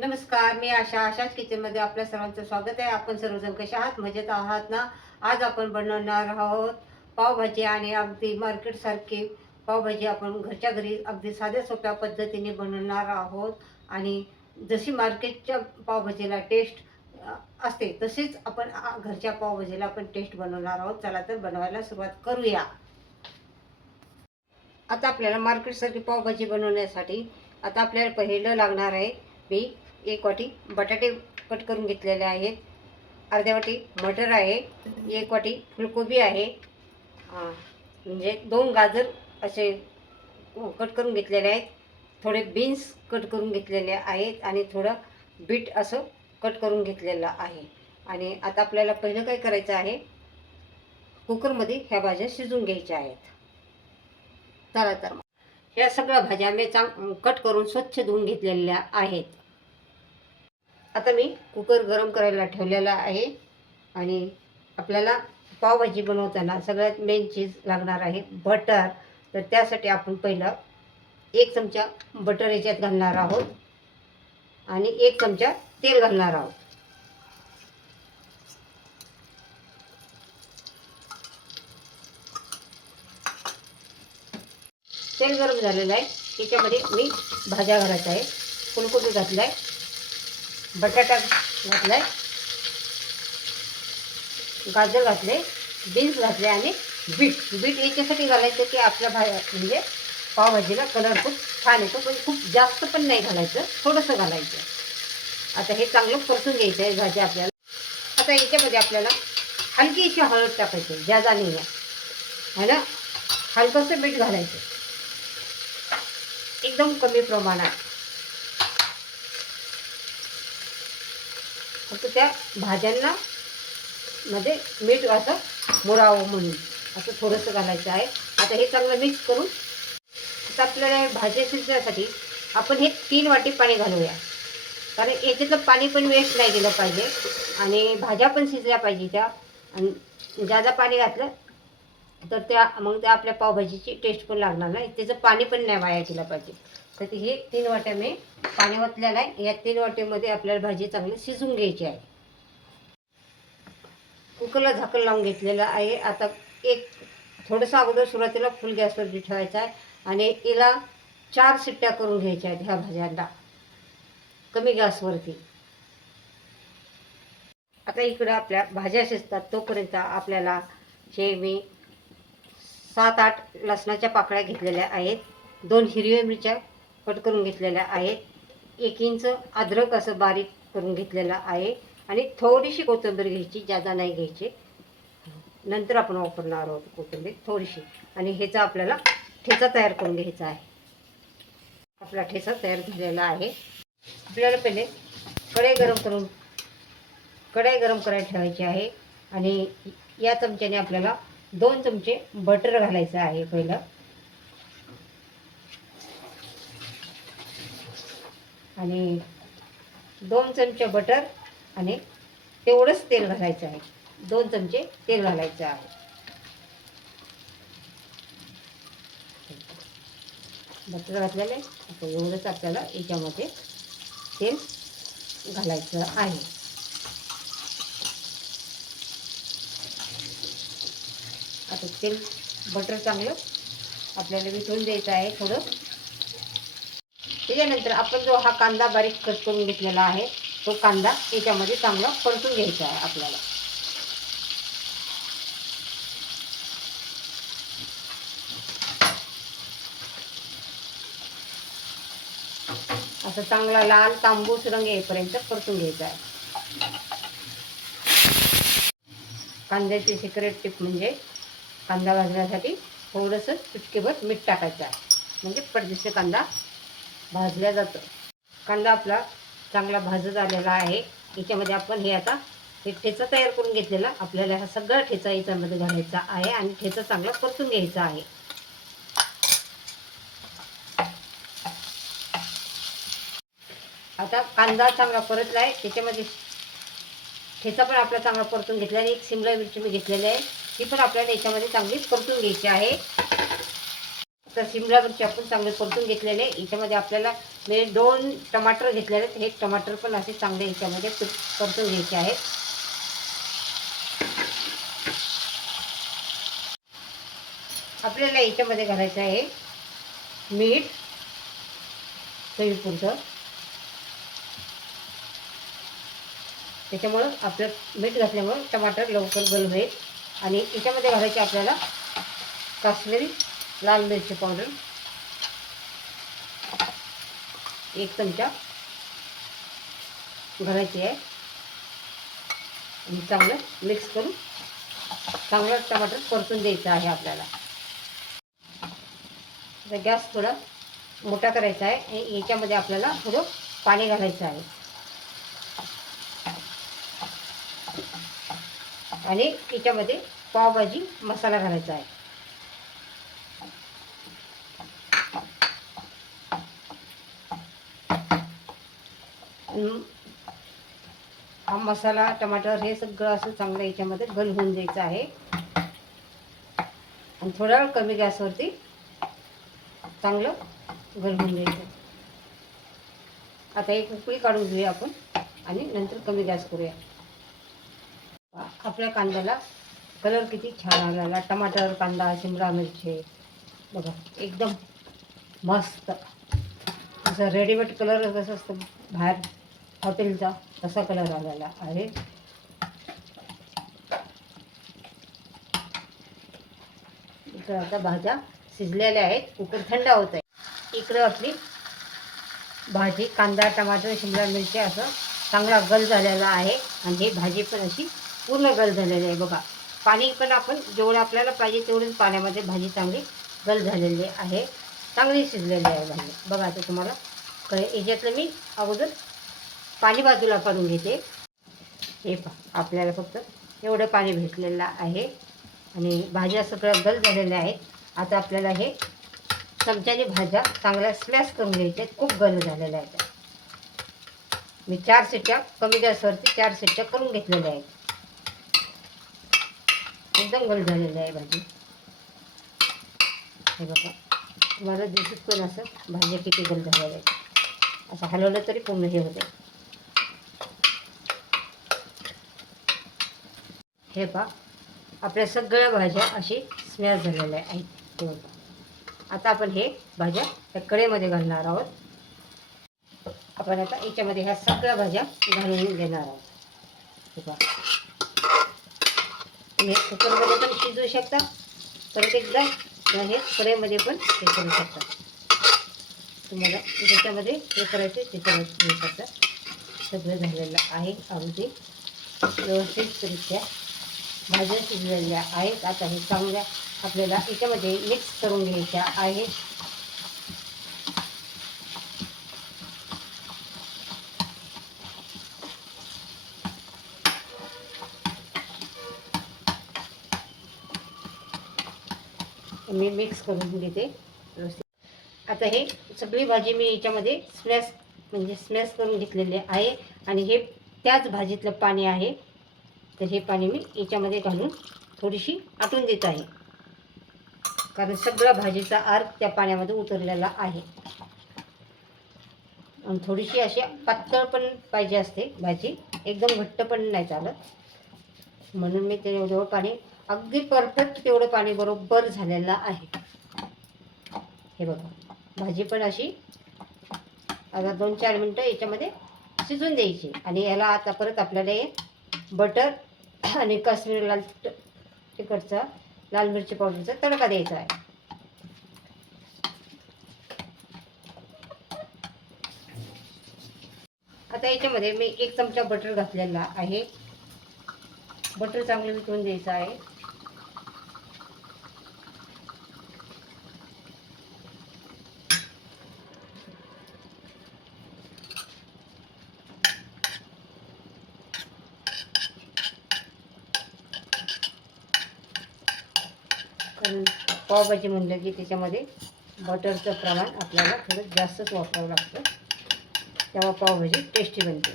नमस्कार मी आशा आशाच किचनमध्ये आपल्या सर्वांचं स्वागत आहे. आपण सर्वजण कसे आहात? मजेत आहात ना? आज आपण बनवणार आहोत पावभाजी आणि अगदी मार्केटसारखी पावभाजी आपण घरच्या घरी अगदी साध्या सोप्या पद्धतीने बनवणार आहोत. आणि जशी मार्केटच्या पावभाजीला टेस्ट असते तसेच आपण घरच्या पावभाजीला आपण टेस्ट बनवणार आहोत. चला तर बनवायला सुरुवात करूया. आता आपल्याला मार्केटसारखी पावभाजी बनवण्यासाठी आता आपल्याला पहिलं लागणार आहे मी एक वाटी बटाटे कट करून घेतलेले आहेत. अर्ध्या वाटी मटर आहे. एक वाटी फुलकोबी आहे. म्हणजे दोन गाजर असे कट करून घेतलेले आहेत. थोडे बीन्स कट करून घेतलेले आहेत आणि थोडं बीट असं कट करून घेतलेलं आहे. आणि आता आपल्याला पहिलं काय करायचं आहे? कुकरमध्ये ह्या भाज्या शिजून घ्यायच्या आहेत. चला तर मग. ह्या सगळ्या भाज्या मी चांग कट करून स्वच्छ धुवून घेतलेल्या आहेत. आता मी कुकर गरम करायला ठेवलेला आहे आणि आपल्याला पावभाजी बनवताना सगळ्यात मेन चीज लागणार आहे बटर तर त्यासाठी आपण पहिलं एक चमचा बटर याच्यात घालणार आहोत आणि एक चमचा तेल घालणार आहोत. तेल गरम झालेलं आहे. त्याच्यामध्ये मी भाज्या घालायचं आहे. फुलकोबी घातला आहे बटाटा घातला आहे गाजर घातले बीन्स घातले आणि बीट. बीट याच्यासाठी घालायचं की आपल्या भा म्हणजे पावभाजीला कलर खूप छान येतो पण खूप जास्त पण नाही घालायचं थोडंसं घालायचं. आता हे चांगलं परतून घ्यायचं आहे भाजी आपल्याला. आता याच्यामध्ये आपल्याला हलकीशी हळद टाकायची जादा नाही आहे. है ना? हलकंसं मीठ घालायचं. एकदम कमी प्रमाणात. त्या भाज्यांना मध्ये मीठ असं मुरावं म्हणून असं थोडंसं घालायचं आहे. आता हे चांगलं मिक्स करून आता आपल्याला भाज्या शिजण्यासाठी आपण हे तीन वाटी पाणी घालूया. कारण याच्यातलं पाणी पण वेस्ट नाही गेलं पाहिजे आणि भाज्या पण शिजल्या पाहिजे त्या. आणि जादा पाणी घातलं तर त्या मग त्या आपल्या पावभाजीची टेस्ट पण लागणार नाही. त्याचं पाणी पण नाही वाया गेलं पाहिजे. तर हे तीन वाट्या मी पाणी ओतलेलं आहे या तीन वाट्यामध्ये आपल्याला भाजी चांगली शिजून घ्यायची आहे. कुकरला झाकण लावून घेतलेलं आहे. आता एक थोडंसं अगोदर सुरुवातीला फुल गॅसवरती ठेवायचं आहे आणि हिला चार शिट्ट्या करून घ्यायच्या आहेत ह्या भाज्यांना. कमी गॅसवरती. आता इकडं आपल्या भाज्या शिजतात तोपर्यंत आपल्याला हे मी सात आठ लसणाच्या पाकळ्या घेतलेल्या आहेत. दोन हिरव्या मिरच्या कट करून घेतलेल्या आहेत एक इंच अद्रक असं बारीक करून घेतलेलं आहे आणि थोडीशी कोथिंबीर घ्यायची जादा नाही घ्यायची. नंतर आपण वापरणार आहोत कोथिंबीर थोडीशी. आणि ह्याचा आपल्याला ठेचा तयार करून घ्यायचा आहे. आपला ठेचा तयार झालेला आहे. आपल्याला पहिले कढई गरम करून कढई गरम करायला ठेवायची आहे. आणि या चमच्याने आपल्याला दोन चमचे बटर घालायचं आहे पहिलं. आणि दोन चमचे बटर आणि तेवढंच तेल घालायचं आहे. दोन चमचे तेल घालायचं आहे. बटर घातलेलं आहे. आता एवढंच आपल्याला याच्यामध्ये तेल घालायचं आहे. आता तेल बटर चांगलं आपल्याला वितळून द्यायचं आहे थोडं. त्याच्यानंतर आपण जो हा कांदा बारीक कट करून घेतलेला आहे तो कांदा याच्यामध्ये चांगला परतून घ्यायचा आहे आपल्याला. असं चांगला लाल तांबूस रंग येईपर्यंत परतून घ्यायचा आहे. कांद्याची सिक्रेट टिप म्हणजे कांदा भाजण्यासाठी थोडंसं चुटकेभर मीठ टाकायचं आहे. म्हणजे परदेशी कांदा भाजला जातो. कांदा आपला चांगला भाजत आलेला आहे. याच्यामध्ये आपण हे आता हे ठेचा तयार करून घेतलेला. आपल्याला हा सगळा ठेचा याच्यामध्ये घालायचा आहे आणि ठेचा चांगला परतून घ्यायचा आहे. आता कांदा चांगला परतला आहे त्याच्यामध्ये ठेचा पण आपला चांगला परतून घेतला आणि एक शिमला मिरची मी घेतलेली आहे. ती पण आपल्याला याच्यामध्ये चांगली परतून घ्यायची आहे. तर शिमला मिरची आपण चांगले परतून घेतलेले. याच्यामध्ये आपल्याला मी दोन टमाटर घेतलेले आहेत. हे टमाटर पण असे चांगले याच्यामध्ये परतून घ्यायचे आहेत. आपल्याला याच्यामध्ये घालायचं आहे मीठ चवीपुरतं त्याच्यामुळं आपलं मीठ घातल्यामुळं टमाटर लवकर गल होईल. आणि याच्यामध्ये घालायचे आपल्याला काश्मीरी लाल मिरची पावडर. एक चमचा. घालायची आहे. आणि चांगलं मिक्स करून चांगलं टमाटर परतून द्यायचं आहे आपल्याला. आता गॅस थोडा मोठा करायचा आहे. आणि याच्यामध्ये आपल्याला थोडं पाणी घालायचं आहे. आणि याच्यामध्ये पावभाजी मसाला घालायचा आहे. हा मसाला टमाटर हे सगळं असं चांगलं याच्यामध्ये गल होऊन द्यायचं आहे. आणि थोडा वेळ कमी गॅसवरती चांगलं गल होऊन द्यायचं. आता एक उकळी काढून घेऊया आपण आणि नंतर कमी गॅस करूया. आपल्या कांद्याला कलर किती छान आलेला टमाटर कांदा शिमला मिरची. बघा एकदम मस्त. असं रेडीमेड कलर कसं असतं बाहेर. हॉटेलचा तसा कलर आलेला आहे. इकडं आता भाज्या शिजलेल्या आहेत. कुकर थंड होत आहे. इकडं आपली भाजी कांदा टमाटर शिमला मिरची असं चांगला गल झालेला आहे. आणि ही भाजी पण अशी पूर्ण गल झालेली आहे. बघा पाणी पण आपण जेवढं आपल्याला पाहिजे तेवढंच पाण्यामध्ये भाजी चांगली गल झालेली आहे. चांगली शिजलेली आहे भाजी. बघा आता तुम्हाला कळे याच्यातलं मी अगोदर पाणी बाजूला काढून घेते. हे पहा आपल्याला फक्त एवढं पाणी भेटलेलं आहे. आणि भाज्या सगळ्या गल झालेल्या आहेत. आता आपल्याला हे चमच्याने भाज्या चांगल्या स्मॅश करून घ्यायच्या आहेत खूप गल झालेल्या आहेत. मी चार सिट्ट्या कमी गॅसवरती चार सिट्ट्या करून घेतलेल्या आहेत. एकदम गल झालेलं आहे भाजी. हे बघा तुम्हाला दिसत पण असं भाज्या किती गल झालेल्या आहेत. असं हलवलं तरी पूर्ण हे होतं. हे पहा. आपल्या सगळ्या भाज्या अशी स्मॅश झालेल्या आहेत. आता आपण हे भाज्या त्या कडेमध्ये घालणार आहोत. आपण आता याच्यामध्ये ह्या सगळ्या भाज्या घालून घेणार आहोत. हे पहा. तुम्ही कुकरमध्ये पण शिजवू शकता. परत एकदा हे कढईमध्ये पण हे करू शकता. तुम्हाला ज्याच्यामध्ये हे करायचे ते करायचं सगळं झालेलं आहे. अगदी व्यवस्थितरित्या. भाज्या शिजलेल्या आहेत. आता हे चांगल्या आपल्याला याच्यामध्ये मिक्स करून घ्यायच्या आहेत मी मिक्स करून घेते. व्यवस्थित आता हे सगळी भाजी मी याच्यामध्ये स्मॅश म्हणजे स्मॅश करून घेतलेली आहे. आणि हे त्याच भाजीतलं पाणी आहे. तर हे पाणी मी याच्यामध्ये घालून थोडीशी आटून देत आहे. कारण सगळा भाजीचा आर त्या पाण्यामध्ये उतरलेला आहे. आणि थोडीशी अशी पातळ पण पाहिजे असते भाजी. एकदम घट्ट पण नाही चालत. म्हणून मी ते एवढं पाणी अगदी परफेक्ट तेवढं पाणी बरोबर झालेलं आहे. हे बघा भाजी पण अशी आता दोन चार मिनटं याच्यामध्ये शिजून द्यायची. आणि याला आता परत आपल्याला बटर आणि काश्मीरी लाल तिकडचा तिखटचा लाल मिरची पावडरचा तडका द्यायचा आहे. आता याच्यामध्ये मी एक चमचा बटर घातलेला आहे. बटर चांगलं विकून द्यायचं आहे. पण पावभाजी म्हणलं की त्याच्यामध्ये बटरचं प्रमाण आपल्याला थोडं जास्तच वापरावं लागतं. तेव्हा पावभाजी टेस्टी बनते.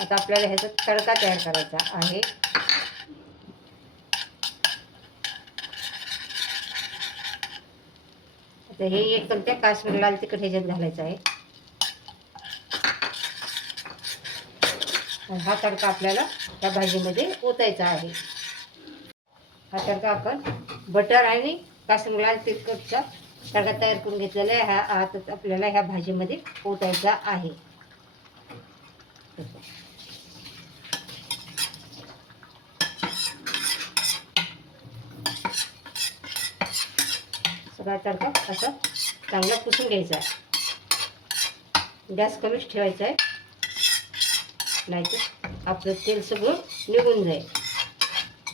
आता आपल्याला ह्याचा तडका तयार करायचा आहे. आता हे एक चमचा काश्मीर लाल तिखट ह्याच्यात घालायचं आहे. हा तडका आपल्याला त्या भाजीमध्ये ओतायचा आहे. हा तडका आपण? बटर आणि काश्मीर तिखटचा तडका तयार करून घेतलेला आहे. हा आताच आपल्याला ह्या भाजीमध्ये ओतायचा आहे. सगळा तडका असा चांगला पुसून घ्यायचा आहे. गॅस कमीच ठेवायचा आहे. नाहीतर आपलं तेल सगळं निघून जाईल.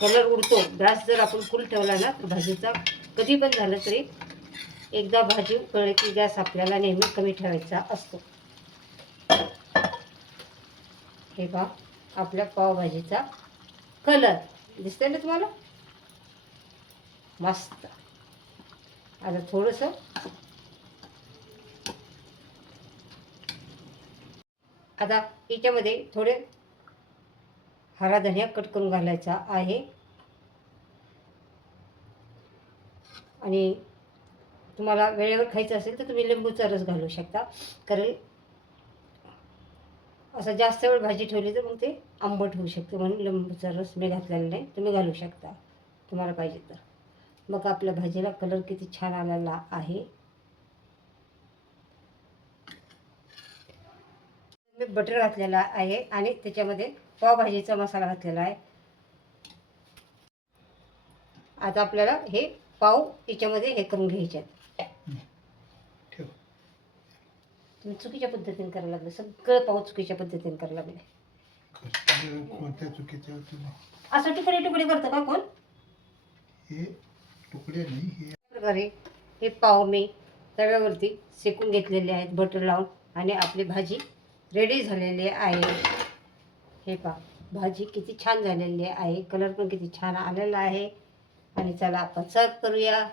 कलर उडतो. गॅस जर आपण फुल ठेवला ना तर भाजीचा कधी पण झालं तरी एकदा भाजी उकळली की गॅस आपल्याला नेहमी कमी ठेवायचा असतो. हे बा आपल्या पावभाजीचा कलर. दिसतंय ना तुम्हाला? मस्त. आता थोडंसं आता याच्यामध्ये थोडे हरा धनिया कट करून घालायचा आहे. आणि तुम्हाला वेळेवर खायचं असेल तर तुम्ही लिंबूचा रस घालू शकता. कारण असं जास्त वेळ भाजी ठेवली तर मग ते आंबट होऊ शकते म्हणून लिंबूचा रस मी घातलेला नाही. तुम्ही घालू शकता. तुम्हाला पाहिजे तर. मग आपल्या भाजीला कलर किती छान आलेला आहे. मी बटर घातलेला आहे आणि त्याच्यामध्ये पावभाजीचा मसाला घातलेला आहे. आता आपल्याला हे पाव याच्यामध्ये हे करून घ्यायचे आहेत. तुम्ही चुकीच्या पद्धतीने करायला लागले. सगळं पाव चुकीच्या पद्धतीने करायला लागले. कसं कोणत्या चुकीचं तुम्ही? असं तुकडे तुकडे करतं का कोण? हे तुकडे नाही हे प्रकारे हे पाव मी तव्यावरती शेकून घेतलेले आहेत बटर लावून. आणि आपली भाजी रेडी झालेले आहे. हे पा भाजी किती छान झालेली आहे. कलर पण किती छान आलेला आहे. आणि चला आपण सर्व करूया.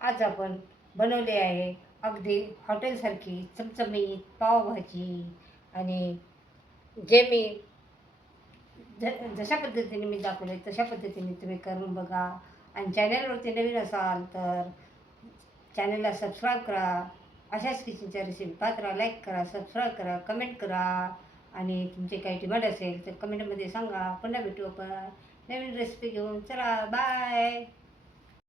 आज आपण बनवले आहे अगदी हॉटेलसारखी चमचमीत पावभाजी. आणि जे मी ज जशा पद्धतीने मी दाखवले तशा पद्धतीने तुम्ही करून बघा. आणि चॅनलवरती नवीन असाल तर चॅनलला सबस्क्राईब करा. अशाच किचनच्या रेसिपी पात्रा लाईक करा सबस्क्राईब करा कमेंट करा. आणि तुमचे काही डिमांड असेल तर कमेंटमध्ये सांगा. पुन्हा भेटू आपण नवीन रेसिपी घेऊन. चला बाय